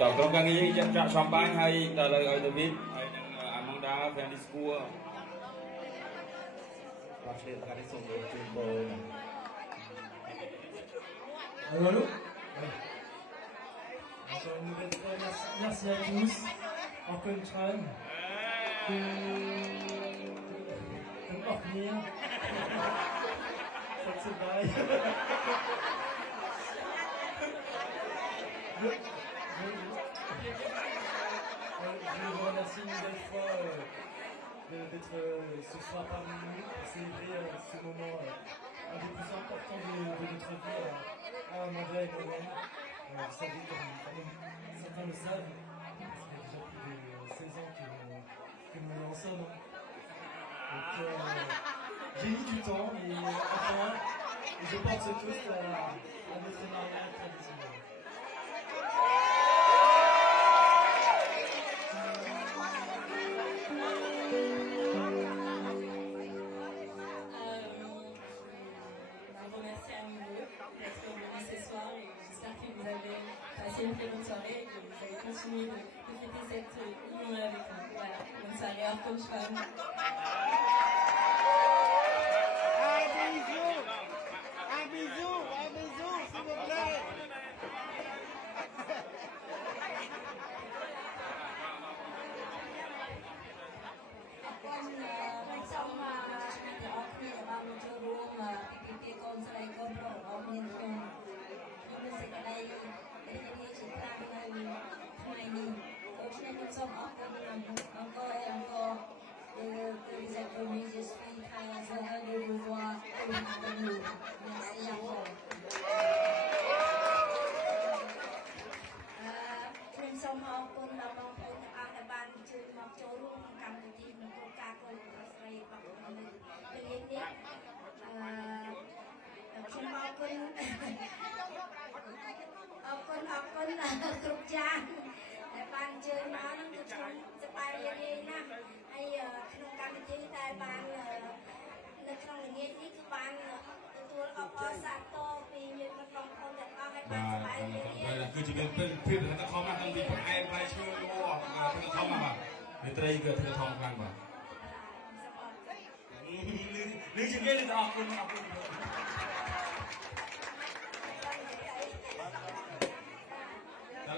Tỏ công càng nghĩ chọn xóm bánh hay tờ lời ở David hay mong đá fan đi school Merci à tous. Encore une fois. Revenir. Ça se baille. Je vous remercie une nouvelle fois d'être ce soir parmi nous pour célébrer ce moment un des plus importants de notre vie à Amanda et moi-même. Vous savez, comme certains le savent, ça fait déjà plus de 16 ans que nous sommes ensemble. Donc j'ai mis du temps, mais enfin, je pense tous à notre mariage traditionnel. Passez une très bonne soirée et que vous allez continuer de fêter cette union avec nous. Voilà, bonne soirée, auf comme Schwaben. Un bisou, s'il vous plaît. Encore et encore, des acteurs musiciens គ្រប់យ៉ាងដែលបានអញ្ជើញមកហ្នឹងគឺខ្ញុំសប្បាយរីករាយណាស់ហើយក្នុងកម្មវិធីដែលបាននៅក្នុងល្ងាចនេះគឺបានទទួលអបអរសាទរពីញាតិមិត្តបងប្អូនទាំងអស់ហើយបានសប្បាយរីករាយគឺជាមានភាពធម្មតាតាំងពីផ្អែមផ្លែឈើយកធធម្មបាទមេត្រីគឺធធម្មខ្លាំងបាទនេះជាគេអរគុណអរគុណ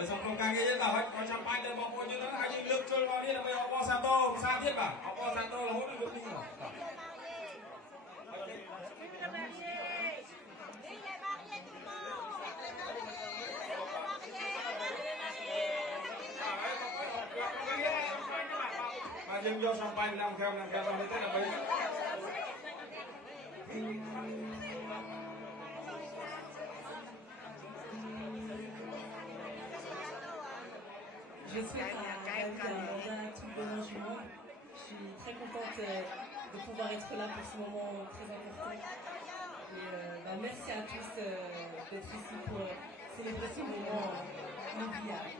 តែសូមក្រុមការងារយើងបាទហើយក៏ចាំបាច់ដល់បងប្អូនយើងហ្នឹងហើយយើងលើកចូលមកនេះដើម្បីអបអរសាទរភាសាទៀតបាទអបអរសាទររហូតដល់នេះបាទយើងយកសំបាយ5 gram នេះទៅដើម្បី Je souhaite à Amanda tout le bonheur du monde. Je suis très contente de pouvoir être là pour ce moment très important. Et merci à tous d'être ici pour célébrer ce moment inoubliable.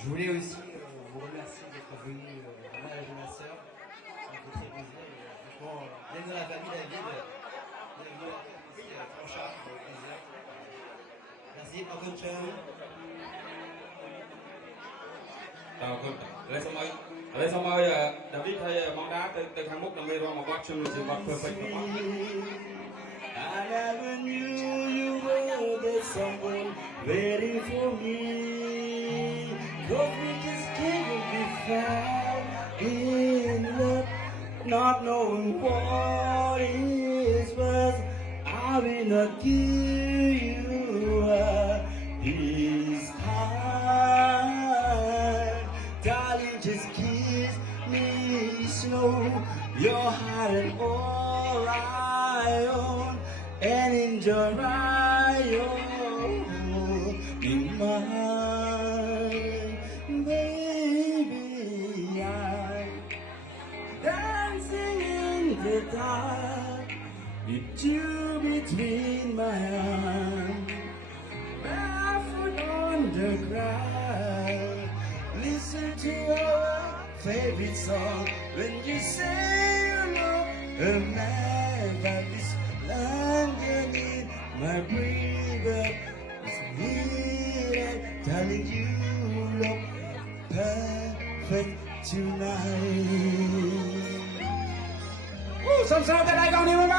Je voulais aussi vous remercier d'être venu à l'âge de ma soeur. Ça me fait très plaisir. Franchement, bienvenue dans la famille David. Bienvenue ici à Franchard, ça fait plaisir. Merci, Uncle John. ឥឡូវសូមឲ្យដាវីតហើយបងដាទៅខាងមុខដើម្បីរួមមកបទជុំជាបទ perfect របស់ I never knew you were the someone ready for me. 'Cause we just couldn't be found in love, not knowing what it was. I will not give you this time. Darling, just kiss me slow. Your heart and all I own, and enjoy be mine, baby. I'm dancing in the dark with you between my arms, barefoot on the ground. Listen to our favorite song when you say you know a man like this London in my breath is needed. Darling, you look perfect tonight. Some song that I don't even know.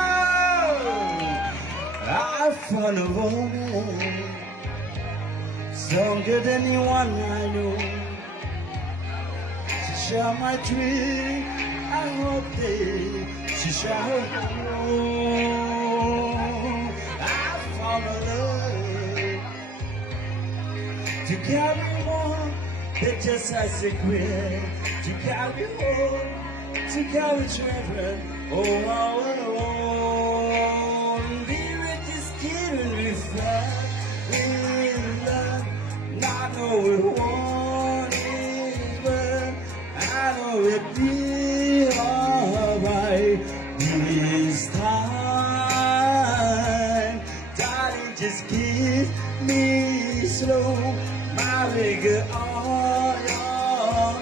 I found a woman stronger than anyone I know. She share my dream. I hope she shall know. I found a love to carry on, that just a secret. To carry home, to carry children. Oh, oh, oh. Be with this kid and we fell in love. Not know we want it, but I know it be alright this time. Darling, just kiss me slow, my bigger on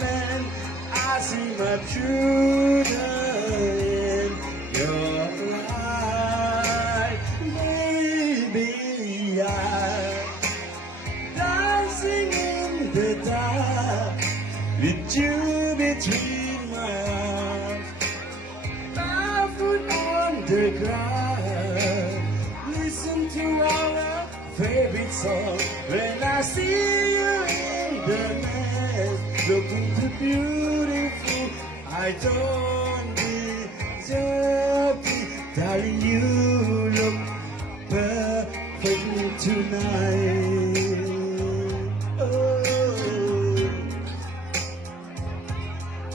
and I see my truth in your life, baby. I'm dancing in the dark with you between my arms, barefoot on the ground. Listen to our favorite song when I see you in the mess, looking too beautiful. I don't deserve it, darling. You look perfect tonight. Oh.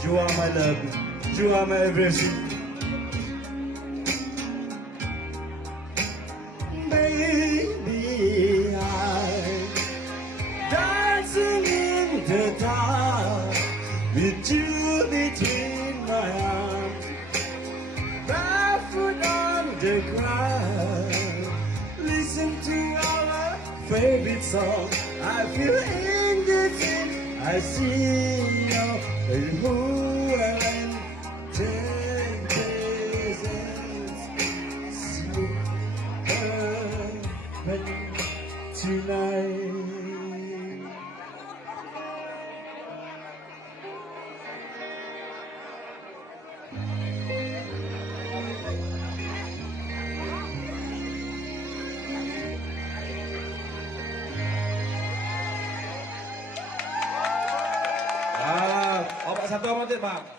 You are my love, you are my everything. you between my arms, barefoot on the ground. Listen to our favorite song. I feel in the thing I see you and who and take tonight. Obat satu apa tu bang?